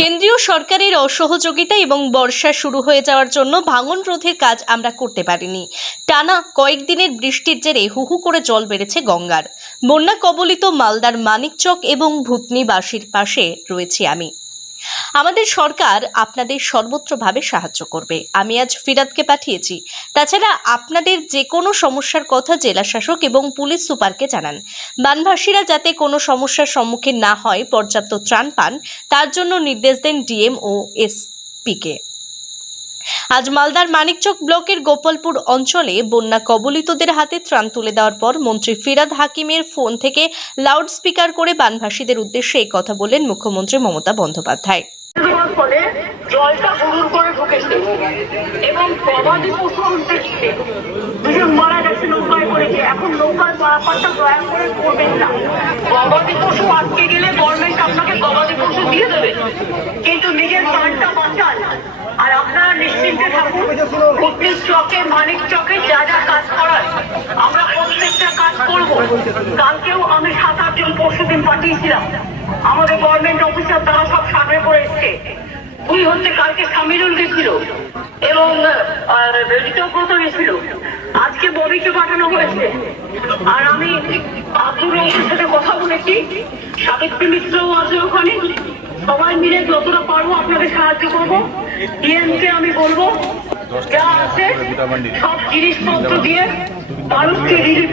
কেন্দ্রীয় সরকারের অসহযোগিতা এবং বর্ষা শুরু হয়ে যাওয়ার জন্য ভাঙন রোধের কাজ আমরা করতে পারিনি। টানা কয়েকদিনের বৃষ্টির জেরে হুহু করে জল বেড়েছে গঙ্গার। বন্যা কবলিত মালদার মানিকচক এবং ভূতনিবাসীর পাশে রয়েছি আমি। আমাদের সরকার আপনাদের সর্বত্রভাবে সাহায্য করবে। আমি আজ ফিরাদকে পাঠিয়েছি। তাছাড়া আপনাদের যে কোনো সমস্যার কথা জেলা শাসক এবং পুলিশ সুপারকে জানান। বানভাসীরা যাতে কোনো সমস্যার সম্মুখীন না হয়, পর্যাপ্ত ত্রাণ পান, তার জন্য নির্দেশ দেন ডিএম ও এসপিকে। আজ মালদার মানিকচক ব্লকের গোপালপুর অঞ্চলে বন্যা কবলিতদের হাতে ত্রাণ তুলে দেওয়ার পর মন্ত্রী ফিরাদ হাকিমের ফোন থেকে লাউড স্পিকার করে বানভাসীদের উদ্দেশ্যে এই কথা বললেন মুখ্যমন্ত্রী মমতা বন্দ্যোপাধ্যায়। জলটা হুড়ুর করে ঢুকেছে এবং গবাদি পশু দেখছে, দুজন মারা গেছে নৌকায় করেছে। এখন নৌকার পারাপারটা দয়া করে করবেন না। গবাদি পশু আটকে গেলে গভর্নমেন্ট আপনাকে গবাদি পশু দিয়ে দেবে, কিন্তু নিজের প্রাণটা বাঁচান। আর আপনারা নিশ্চিন্তে থাকুন, ভূতনির চকে মানিক চকে যা যা কাজ করার আমরা প্রত্যেকটা কাজ করব। কালকেও আমি 7-8 জন পরশুদিন পাঠিয়েছিলাম, আমাদের গভর্নমেন্ট অফিসার তারা সব সার্ভে করে এসছে। কালকে সামিরুল গেছিল এবং ঋতব্রত গেছিল, আজকে ববিকে পাঠানো হয়েছে। আর আমি আব্দুর রহমানের সাথে কথা বলেছি, সাবিত্রী মিত্রও আছে ওখানে। সবাই মিলে যতটা পারবো আপনাদের সাহায্য করবো। ডিএমকে আমি বলবো যা আছে সব জিনিসপত্র দিয়ে মানুষকে রিলিফ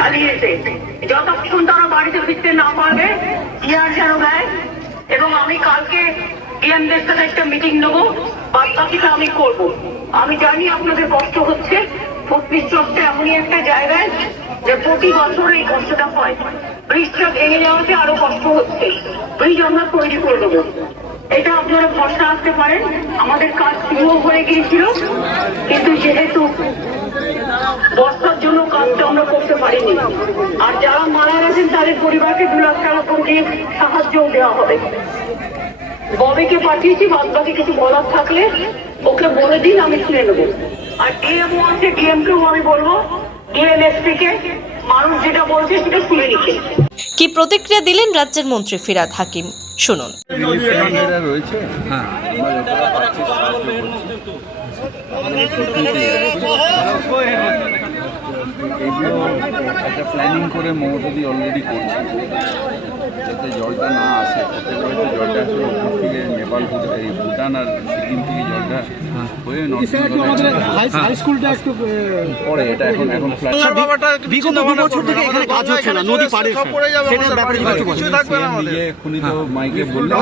চালিয়েছে। যতক্ষণ তারা বাড়িতে ফিরতে না পারবে ইয়ার যেন দেয়। এবং আমি কালকে ডিএমদের সাথে একটা মিটিং নেবো, বাদ বাকিটা আমি করবো। আমি জানি আপনাদের কষ্ট হচ্ছে। ভূতনির চকটা এমনই একটা জায়গায় যে প্রতি বছর এই কষ্টটা হয়। ব্রিজটা ভেঙে যাওয়াতে আরো কষ্ট হচ্ছে। ব্রিজ আমরা তৈরি করে দেবো, এটা আপনারা ভরসা আসতে পারেন। আমাদের কাজ শুরু হয়ে গিয়েছিল, কিন্তু যেহেতু বর্ষার জন্য কাজটা আমরা করতে পারিনি। আর যারা মারা গেছেন তাদের পরিবারকে 2 লাখ টাকা করে সাহায্যও দেওয়া হবে। ববিকে পাঠিয়েছি, বাদ বাকি কিছু বলার থাকলে ওকে বলে দিন, আমি শুনে নেবো। আর ডিএমও আছে, ডিএমকেও আমি বলবো, ডিএমএসপি কে মানুষ যেটা বলছে সেটা শুনে নিচ্ছে। কি প্রতিক্রিয়া দিলেন রাজ্যের মন্ত্রী ফিরাদ হাকিম, শুনুন। রয়েছে, হ্যাঁ, এগুলো একটা প্ল্যানিং করে মমতাদি অলরেডি করছে, যাতে জলটা না আসে। প্রত্যেকবার জলটা আসলে উপর থেকে নেপাল, ভুটান আর সিকিম থেকে জলটা হয়ে হাই স্কুলটা একটু পরে। এটা এখন বিগত 2 বছর থেকে এখানে কাজ হচ্ছে না, নদী পাড়ে নিজে এক্ষুনি তো মাইকে বললাম।